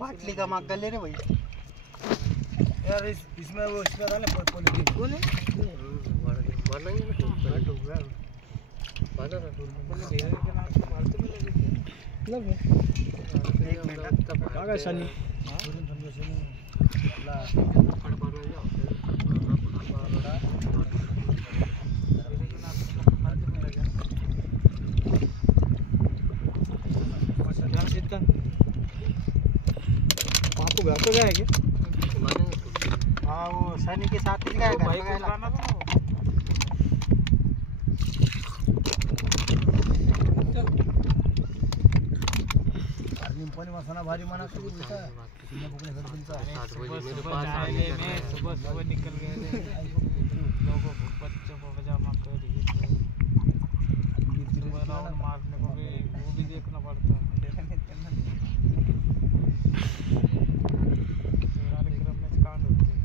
बाटली का मांग कर ले रहे भाई यार इसमें वो इसमें था ना पॉलिथीन कौन है मारना ही ना टूट गया बादल बोले देने के नाम से मारते में लगे मतलब एक मिनट कागज सनी पूर्ण संदेशन ला फड़ पड़ गया बड़ा देने के नाम से मारते में लगे मसला सीधा आपको घर पे गया है क्या हाँ वो सनी के साथ ही गया घर पे गया निंपणी मसाला भारी मना कभी उल्टा सीने पकड़े घर दिनचा सुबह निकल गए लोगों को बच्चों को पजामा कर राउंड मारने को भी वो भी देखना पड़ता है कार्यक्रम में कांड होते हैं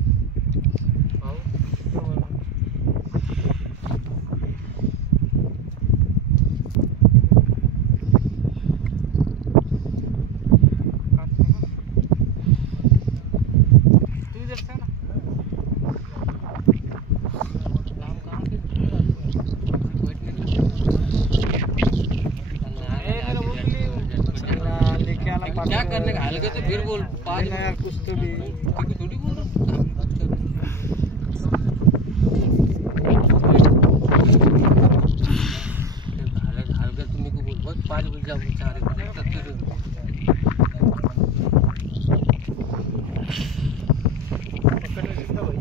क्या करने का हल्के तो फिर बोल 5 यार कुछ तो भी थोड़ी बोल रहा हल्के तुम को बोल बस 5 बजे जाओ 4 बजे तक पकड़ने सीधा भाई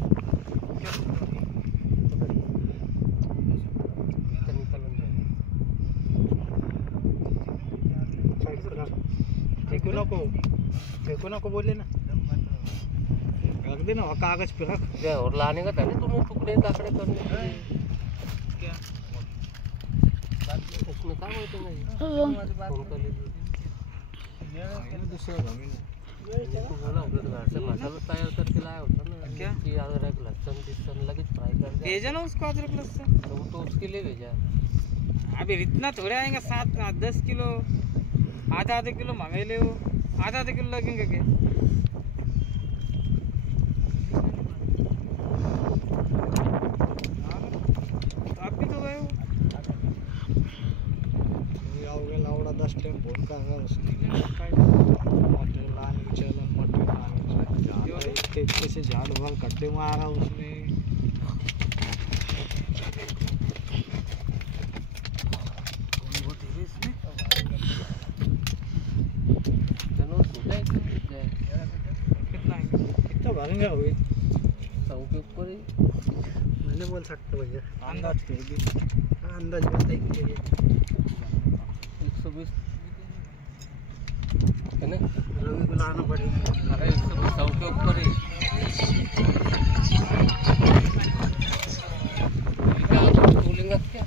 फेंको को बोले ना रख देना और कागज पे रख क्या और लाने का था तुम्हें टुकड़े काकड़े करने क्या उसमें काम होते नहीं फोन कर लीजिए दूसरा जमीन बोला उधर घर से मसाला तैयार करके लाया होता ना क्या अदरक लहसुन लगे फ्राई कर भेजा ना उसको अदरक लहसुन तो वो तो उसके लिए भेजा अभी इतना थोड़ा आएगा 7-10 किलो आधा किलो मंगा ले वो आधा किलो लगेंगे क्या आप भी तो गए हो आओगे लावड़ा 10 टाइम फोन कर रहा उसके मटर लाने चलन मटर लाने इतने से झाड़ भर गड्ढे मारा उसने कितना भरेंगे अभी 100 के ऊपर ही मैंने बोल सकते भैया अंदाज अंदाज बताइए 120 है ना रवि को लाना पड़ेगा अरे 100 के ऊपर ही बोलेंगे क्या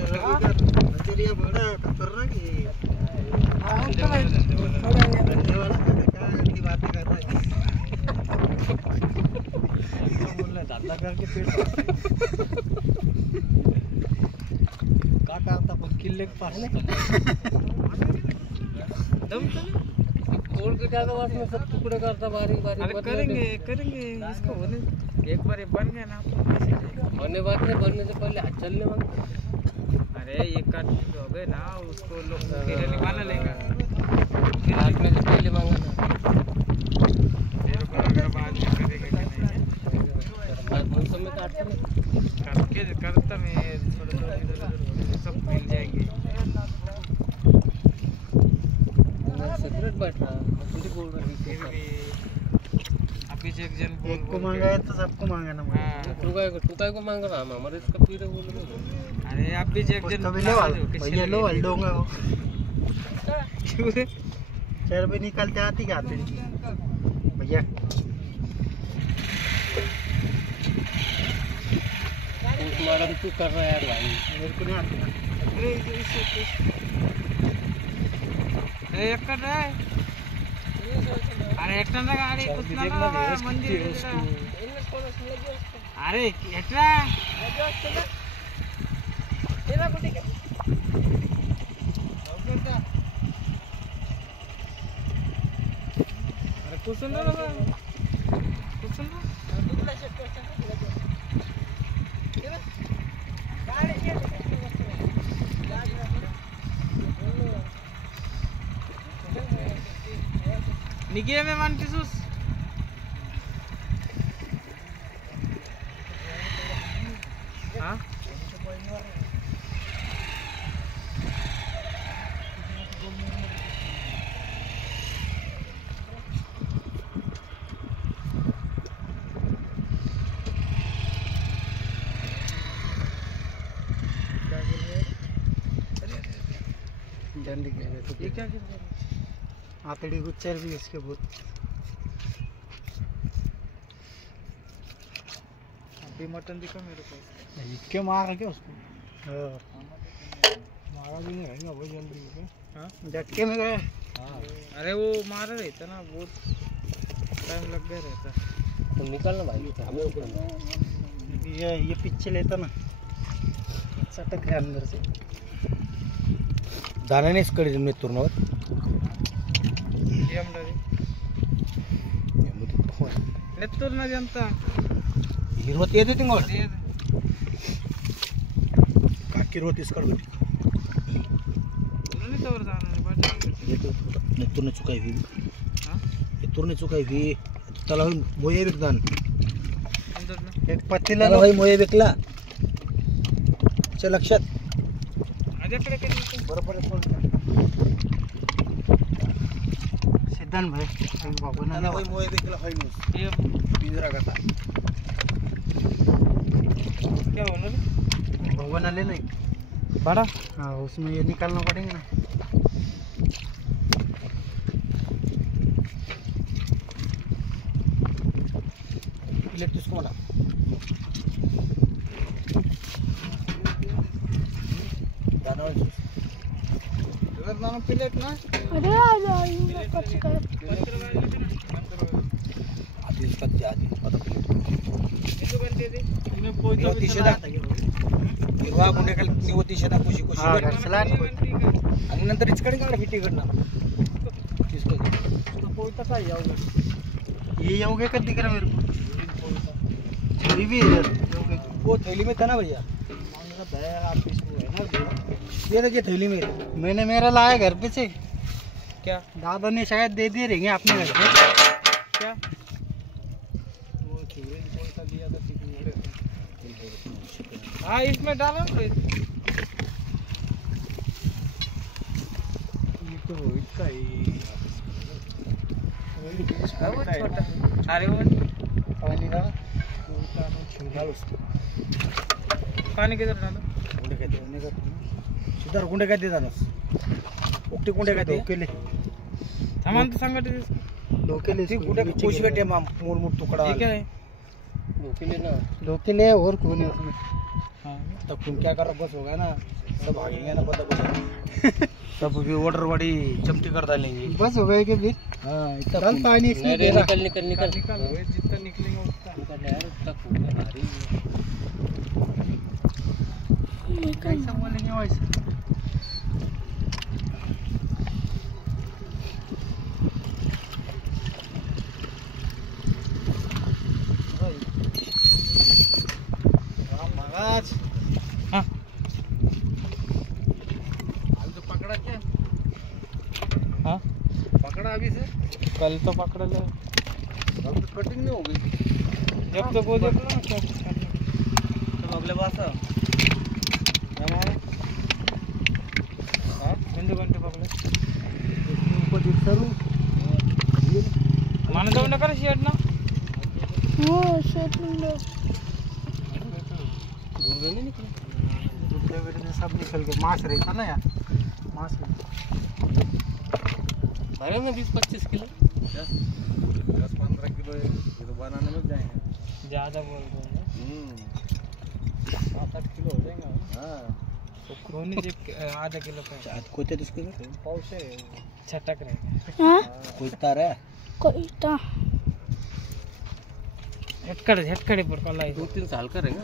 नजरिया बड़ा खतरनाक है दादा करके पेट का करता पण किल्ले पास दम कोल के क्या वास में सब टुकड़े करता बारी करेंगे इसको होने एक बार ये बन गया ना होने बात नहीं बनने से पहले हाथ चलने वाला अरे ये कट हो गए ना उसको लोग केले निकालना लेगा हाथ में से पहले मांगा था फिर अगर बाद में करेगा कि नहीं मौसम में काटते करके करता मैं थोड़ा सब मिल जाएंगे सेपरेट बैठ रहा थोड़ी बोल रहा है अभी से एक जन एक को मांगा है तो सबको मांगा ना टुकाई को मांग रहा हमारे इसका पीरे बोल रहे अरे आप भी एक जन भैया लो हल्डोंगा वो शहर में निकलते आती गाते भैया तुम्हारा भी तू कर रहा है यार भाई मेरे को नहीं आती एक कर रहा है अरे एक टन का गाड़ी कुछ ना मंदिर अरे एट्रा కూర్చుండ్రా కూర్చుండ్రా నీకేమేమంటే చూస్ डंडी के ये क्या गिर गया आतड़ी गुच्चर भी इसके बहुत अभी मटन दिखा मेरे को क्यों मारा क्या उसको मारा भी नहीं रहेगा वो जल्दी हाँ झटके में गए अरे वो मारा रहता ना बहुत टाइम लग गया रहता तो निकलना भाई ये पीछे लेता ना सटक है अंदर से दाने कड़ी नेतूरवर నెత్తూరునది ఎంత 25 ತಿಂಗಳು ಕಾಕಿ ರೋಟಿ ಇಸ್ಕೊಳ್ಬೇಕು ಉಲ್ಲನಿ ತವರ ದಾನೆ ಬಾಟಿ नेतूरने चुकाई भी नेतूरने चुकाई भी त्याला होई मोये विकदान एक पत्तीला होई मोये विकला च्या लक्षात माझ्याकडे काही बरोबर सिद्धांत भाई बाबू ना होई मोये विकला होई नुस ये पिंजरा का क्या होना भगवान ले नहीं बड़ा हाँ उसमें ये निकालना पड़ेगा ना इलेक्ट्रिक को ना दाना प्लेट ना अरे आ जाओ कच्चे कर आधी उसका आधी पता किती बनते ते इने पोइतो दिशेला हिरवा गुंडे खाली निवती दिशेला कुशी कुशी आणि नंतर इचकडे काढ फिटीकडनं पोइतो काय यावं ये योगे का दिख रहा मेरे को थैली भी है इधर वो थैली में था ना भैया ये देखिए थैली में मैंने मेरा लाया घर पे से क्या दादा ने शायद दे दिए रहेंगे अपने घर पे क्या वो चूहे पोइता दिया था हाँ इसमें डालो ना ये तो इसका ही वो छोटा अरे वो पानी का छिड़काल उसको पानी किधर डालो गुंडे का देने का सुधार गुंडे का दे दानस ओक्टी गुंडे का दे केले सामान तो संगत लोकेले सी गुंडे का कुछ बेटे माम मूल मूल टुकड़ा ठीक है लोकेले और कौन है उसमें हाँ तब तुम क्या करो बस होगा ना सब भागेंगे ना पता सब भी ऑर्डर वाली चमटी कर डालेंगे बस हो गए कि फिर हाँ इतना पानी इसमें दे रहा निकल जितना निकलेंगे उतना कैसा बोलेंगे वैसे महाराज हाँ तो पकड़ा क्या हाँ पकड़ा अभी से कल तो पकड़ ले अब तो कटिंग नहीं होगी जब तक वो देख लो ना क्या तो अगले बार से हमारे हाँ घंटे घंटे पकड़े उनको दिख सरू माने तो नकर शेड ना वो शेट लो दूर नहीं निकले दूसरे बेटे से सब निकल गए मांस रहता ना यार मांस भरे ना 20-25 किलो 10-15 किलो ये तो बनाने में जाएंगे ज़्यादा बोल रहे हैं 7-8 किलो हो जाएंगे हाँ तो कोनी जे आधा किलो का चाट कोते इसके पाव से छटक रहे हाँ कोई तार है कोई ता झटकड़े पर कलाई 2-3 साल का रहेगा